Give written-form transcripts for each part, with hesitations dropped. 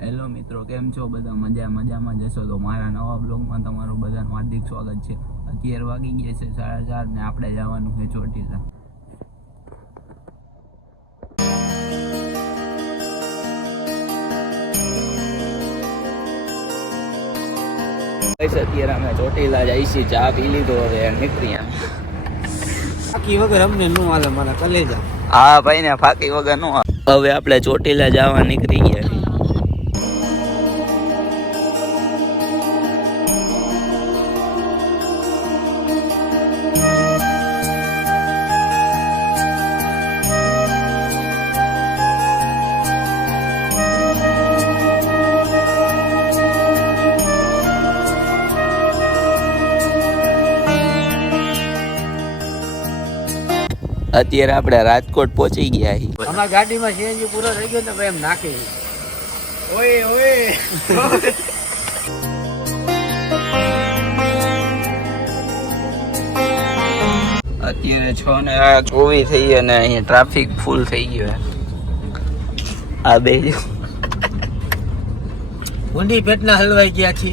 Hello મિત્રો, કેમ છો બધા? મજામાં જશો તો મારા નવા બ્લોગમાં તમારું બધાનું હાર્દિક સ્વાગત છે. અત્યારે વાગી ગયા છે 4:30 ને આપણે જવાનું છે ચોટીલા. અત્યારે અમે ચોટીલા જઈશું, ચા પી લીધો, હવે નીકળી ફાકી વગર અમને નો હાલે મારા કલેજા. હા ભાઈ ને ફાકી વગર નો. હવે આપણે ચોટીલા જવા નીકળી ગયા. અત્યારે આપણે રાજકોટ પહોંચી ગયા છીએ. અમારી ગાડીમાં સીએનજી પૂરો થઈ ગયો તો ભાઈ એમ નાખી. ઓય અત્યારે 6:24 થઈ અને અહીંયા ટ્રાફિક ફૂલ થઈ ગયો. આ બે ઊંડી પેટના હલવાઈ ગયા છે.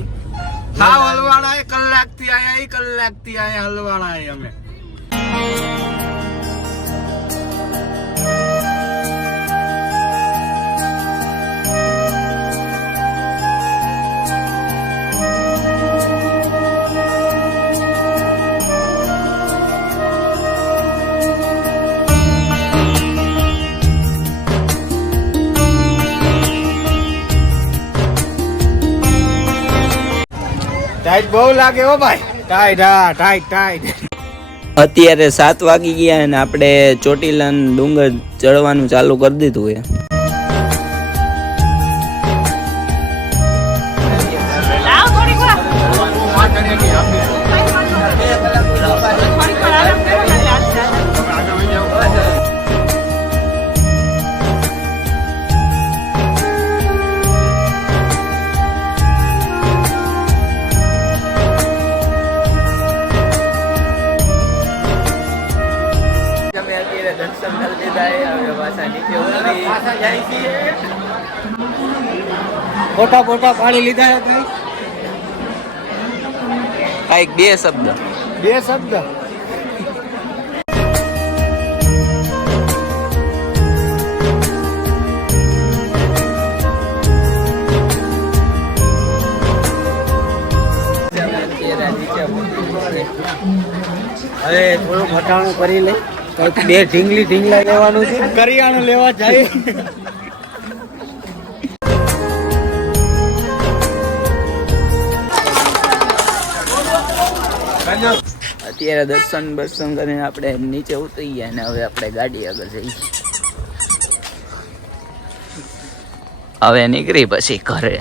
હા હલવાણા કલાકથી આયા હલવાણા અમે. ટાઈટ બહુ લાગે હો ભાઈ. ટાઈટ. અત્યારે 7 વાગી ગયા અને આપણે ચોટીલા ડુંગર ચડવાનું ચાલુ કરી દીધું છે. દર્શન કરી લીધા છે, હવે પાછા નીચે ઉતરી જાય છે. ફોટા પાડી લીધા છે કાંઈક બે શબ્દ. હવે થોડું ઘટાણું કરી લે. બે ઢીંગલા લેવાનું છે, કરિયાણું લેવા જાય. અત્યારે દર્શન કરીને આપણે નીચે ઉતરી ગયા અને હવે આપણે ગાડી આગળ જઈએ. હવે નીકળી પછી ઘરે.